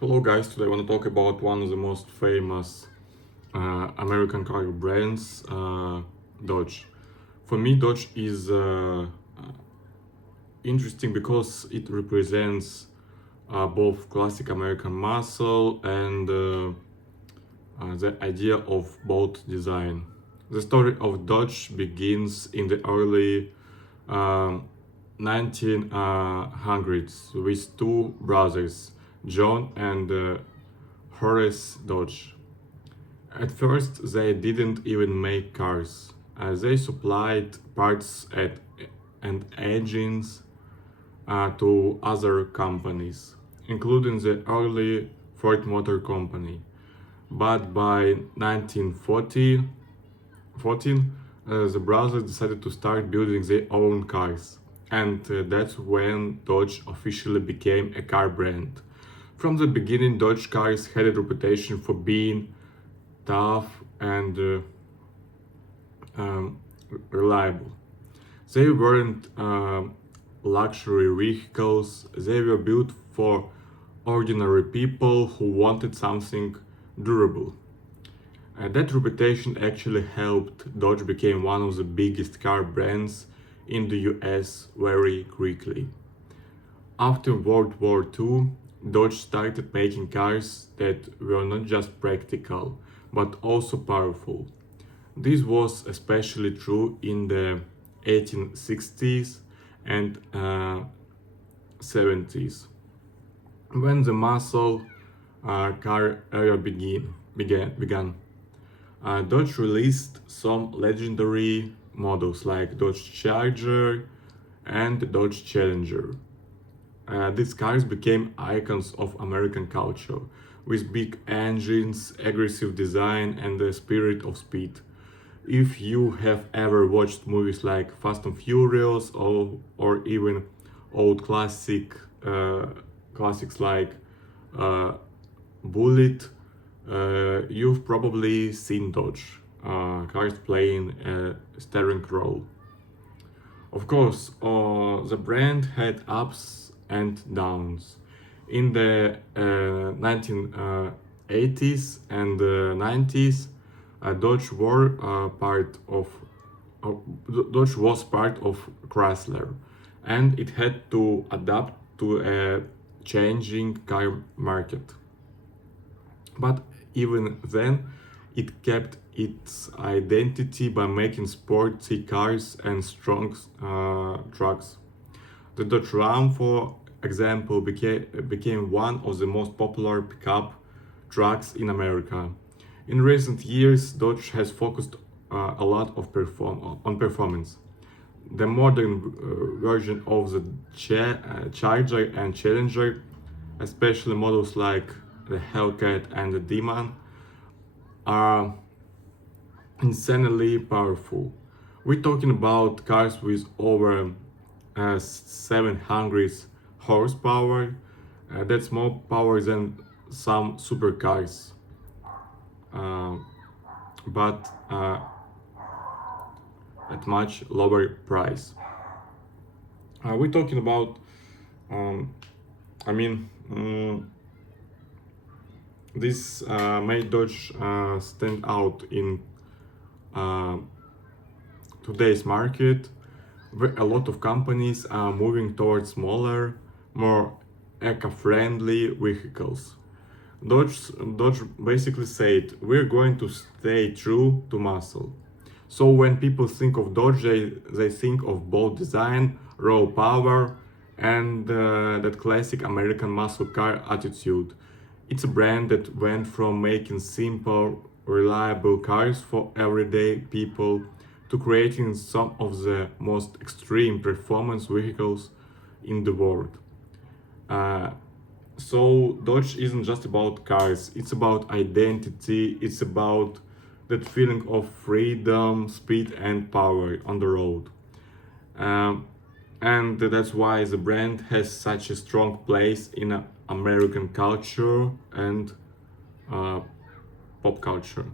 Hello guys, today I want to talk about one of the most famous American car brands, Dodge. For me, Dodge is interesting because it represents both classic American muscle and the idea of bold design. The story of Dodge begins in the early 1900s with two brothers, John and Horace Dodge. At first, they didn't even make cars. They supplied parts and engines to other companies, including the early Ford Motor Company. But by 1914, the brothers decided to start building their own cars, and that's when Dodge officially became a car brand. From the beginning, Dodge cars had a reputation for being tough and reliable. They weren't luxury vehicles, they were built for ordinary people who wanted something durable. That reputation actually helped Dodge become one of the biggest car brands in the US very quickly. After World War II, Dodge started making cars that were not just practical, but also powerful. This was especially true in the 1860s and 70s, when the muscle car era began. Dodge released some legendary models like Dodge Charger and Dodge Challenger. These cars became icons of American culture, with big engines, aggressive design, and the spirit of speed. If you have ever watched movies like Fast and Furious or even old classics like Bullet, you've probably seen Dodge cars playing a starring role. Of course, the brand had ups and downs. In the 1980s and 90s, Dodge Dodge was part of Chrysler, and it had to adapt to a changing car market. But even then, it kept its identity by making sporty cars and strong trucks. The Dodge Ram, for example, became one of the most popular pickup trucks in America. In recent years, Dodge has focused a lot on performance. The modern version of the Charger and Challenger, especially models like the Hellcat and the Demon, are insanely powerful. We're talking about cars with over 700 horsepower. That's more power than some supercars, but at much lower price. We're talking about, um, I mean, this made Dodge stand out in uh, today's market, where a lot of companies are moving towards smaller, more eco-friendly vehicles. Dodge basically said, we're going to stay true to muscle. So when people think of Dodge, they think of bold design, raw power, and that classic American muscle car attitude. It's a brand that went from making simple, reliable cars for everyday people to creating some of the most extreme performance vehicles in the world. Uh, so Dodge isn't just about cars, it's about identity, it's about that feeling of freedom, speed, and power on the road. Um, and that's why the brand has such a strong place in American culture and uh, pop culture.